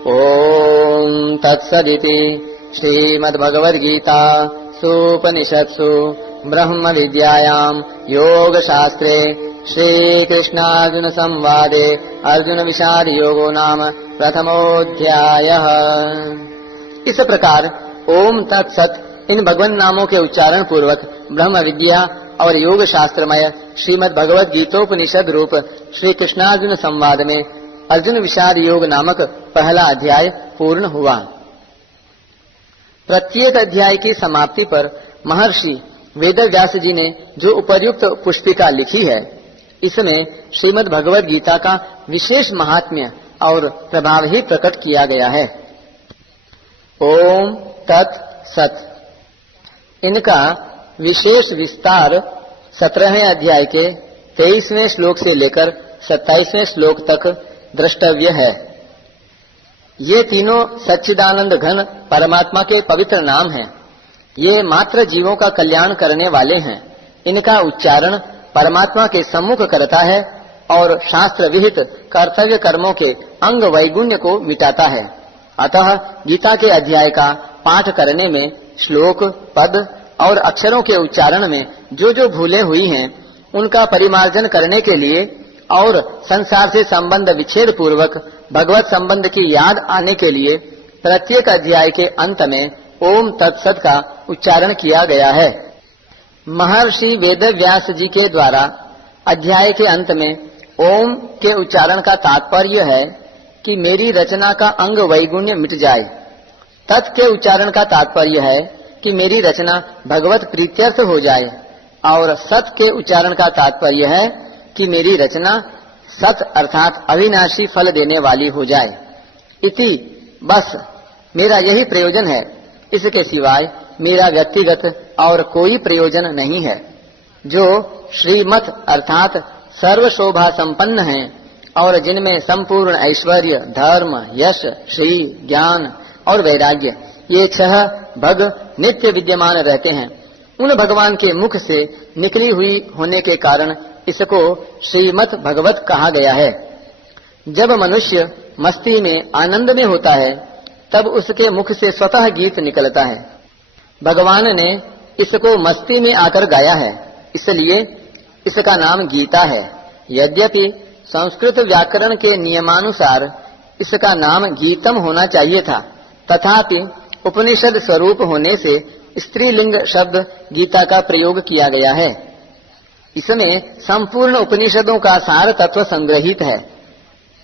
ओम तत्सदिति श्रीमद्भगवद्गीता सूपनिषत्सु ब्रह्म विद्यायां योगशास्त्रे श्रीकृष्णार्जुन संवादे अर्जुन विषाद योगो नाम प्रथमोऽध्यायः। इस प्रकार ओम तत्सत इन भगवान नामों के उच्चारण पूर्वक ब्रह्म विद्या और योग शास्त्रमय श्रीमद् भगवद गीतोपनिषद रूप श्री कृष्णार्जुन संवाद में अर्जुन विषाद योग नामक पहला अध्याय पूर्ण हुआ। प्रत्येक अध्याय की समाप्ति पर महर्षि वेदव्यास जी ने जो उपर्युक्त पुष्पिका लिखी है, इसमें श्रीमद् भगवद गीता का विशेष महात्म्य और प्रभाव ही प्रकट किया गया है। ओम तत् सत इनका विशेष विस्तार 17वें अध्याय के 23वें श्लोक से लेकर 27वें श्लोक तक द्रष्टव्य है। ये तीनों सच्चिदानंद घन परमात्मा के पवित्र नाम हैं। ये मात्र जीवों का कल्याण करने वाले हैं। इनका उच्चारण परमात्मा के सम्मुख करता है और शास्त्र विहित कर्तव्य कर्मों के अंग वैगुण्य को मिटाता है। अतः गीता के अध्याय का पाठ करने में श्लोक, पद और अक्षरों के उच्चारण में जो जो भूलें हुई हैं, उनका परिमार्जन करने के लिए और संसार से संबंध विच्छेद पूर्वक भगवत संबंध की याद आने के लिए प्रत्येक अध्याय के अंत में ओम तत्सत का उच्चारण किया गया है। महर्षि वेदव्यास जी के द्वारा अध्याय के अंत में ओम के उच्चारण का तात्पर्य है कि मेरी रचना का अंग वैगुण्य मिट जाए। तत् के उच्चारण का तात्पर्य है कि मेरी रचना भगवत प्रीत्यर्थ हो जाए, और सत के उच्चारण का तात्पर्य है कि मेरी रचना सत अर्थात अविनाशी फल देने वाली हो जाए। इति बस मेरा यही प्रयोजन है। इसके सिवाय मेरा व्यक्तिगत और कोई प्रयोजन नहीं है। जो श्रीमत अर्थात सर्व शोभा संपन्न हैं और जिनमें संपूर्ण ऐश्वर्य, धर्म, यश, श्री, ज्ञान और वैराग्य ये 6 भग नित्य विद्यमान रहते हैं, उन भगवान के मुख से निकली हुई होने के कारण इसको श्रीमत भगवत कहा गया है। जब मनुष्य मस्ती में, आनंद में होता है, तब उसके मुख से स्वतः गीत निकलता है। भगवान ने इसको मस्ती में आकर गाया है, इसलिए इसका नाम गीता है। यद्यपि संस्कृत व्याकरण के नियमानुसार इसका नाम गीतम होना चाहिए था, तथापि उपनिषद स्वरूप होने से स्त्रीलिंग शब्द गीता का प्रयोग किया गया है। इसमें संपूर्ण उपनिषदों का सार तत्व संग्रहित है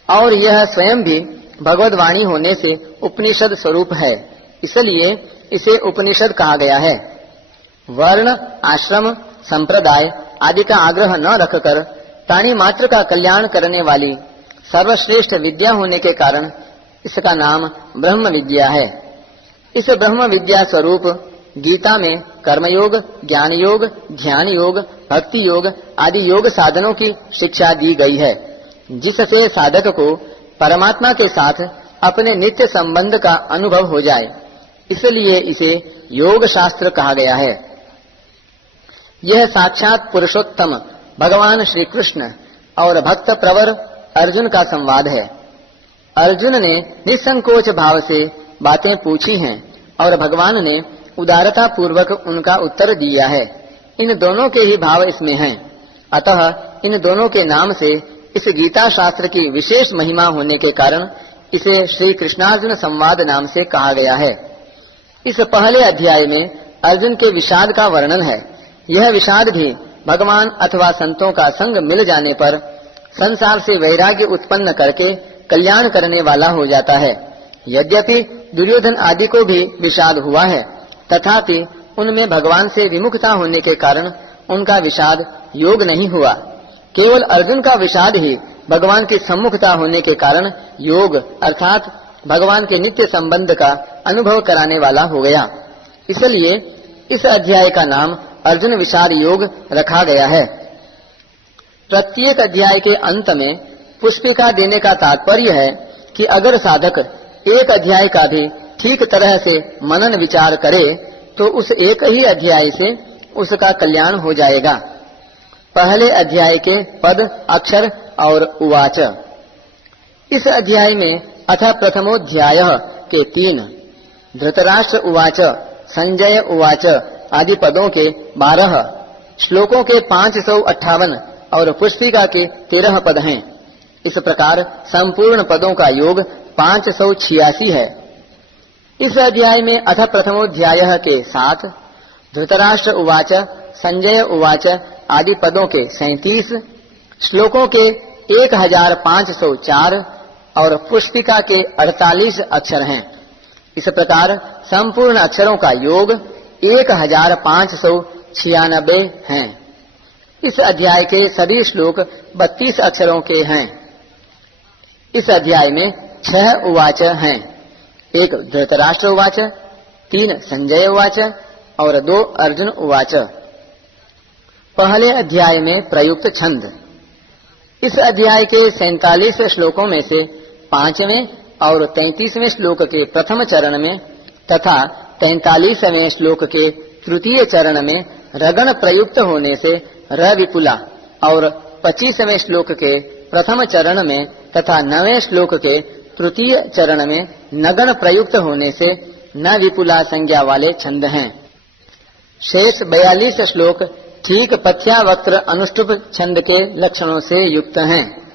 और यह स्वयं भी भगवद वाणी होने से उपनिषद स्वरूप है, इसलिए इसे उपनिषद कहा गया है। वर्ण, आश्रम, संप्रदाय आदि का आग्रह न रखकर प्राणी मात्र का कल्याण करने वाली सर्वश्रेष्ठ विद्या होने के कारण इसका नाम ब्रह्म विद्या है। इस ब्रह्म विद्या स्वरूप गीता में कर्मयोग, ज्ञान योग, ध्यान योग, भक्ति योग आदि योग साधनों की शिक्षा दी गई है, जिससे साधक को परमात्मा के साथ अपने नित्य संबंध का अनुभव हो जाए। इसलिए इसे योग शास्त्र कहा गया है। यह साक्षात पुरुषोत्तम भगवान श्री कृष्ण और भक्त प्रवर अर्जुन का संवाद है। अर्जुन ने निसंकोच भाव से बातें पूछी हैं और भगवान ने उदारता पूर्वक उनका उत्तर दिया है। इन दोनों के ही भाव इसमें हैं। अतः इन दोनों के नाम से इस गीता शास्त्र की विशेष महिमा होने के कारण इसे श्री कृष्णार्जुन संवाद नाम से कहा गया है। इस पहले अध्याय में अर्जुन के विषाद का वर्णन है। यह विषाद भी भगवान अथवा संतों का संग मिल जाने पर संसार से वैराग्य उत्पन्न करके कल्याण करने वाला हो जाता है। यद्यपि दुर्योधन आदि को भी विषाद हुआ है, तथापि उनमें भगवान से विमुखता होने के कारण उनका विषाद योग नहीं हुआ। केवल अर्जुन का विषाद ही भगवान की सम्मुखता होने के कारण योग अर्थात भगवान के नित्य संबंध का अनुभव कराने वाला हो गया। इसलिए इस अध्याय का नाम अर्जुन विषाद योग रखा गया है। प्रत्येक अध्याय के अंत में पुष्पिका देने का तात्पर्य है कि अगर साधक एक अध्याय का भी ठीक तरह से मनन विचार करे तो उस एक ही अध्याय से उसका कल्याण हो जाएगा। पहले अध्याय के पद, अक्षर और उवाच। इस अध्याय में अथ प्रथमोऽध्यायः के 3, धृतराष्ट्र उवाच, संजय उवाच आदि पदों के 12, श्लोकों के 558 और पुष्पिका के 13 पद हैं। इस प्रकार संपूर्ण पदों का योग 586 है। इस अध्याय में अथ प्रथमोऽध्यायः के 7, धृतराष्ट्र उवाच, संजय उवाच आदि पदों के 37, श्लोकों के 1504 और पुष्पिका के 48 अक्षर हैं। इस प्रकार संपूर्ण अक्षरों का योग 1596 हैं। इस अध्याय के सभी श्लोक 32 अक्षरों के हैं। इस अध्याय में 6 उवाच हैं। 1 धृतराष्ट्र उवाच, 3 संजय उवाच और 2 अर्जुन उवाच। पहले अध्याय में प्रयुक्त छंद। इस अध्याय के 47 श्लोकों में से 5वें और 33वें श्लोक के प्रथम चरण में तथा 43वें श्लोक के तृतीय चरण में रगण प्रयुक्त होने से र विपुला और 25वें श्लोक के प्रथम चरण में तथा 9वें श्लोक के तृतीय चरण में नगण प्रयुक्त होने से न विपुला संज्ञा वाले छंद हैं। शेष 42 श्लोक ठीक पथ्यावक्त्र अनुष्टुप छंद के लक्षणों से युक्त हैं।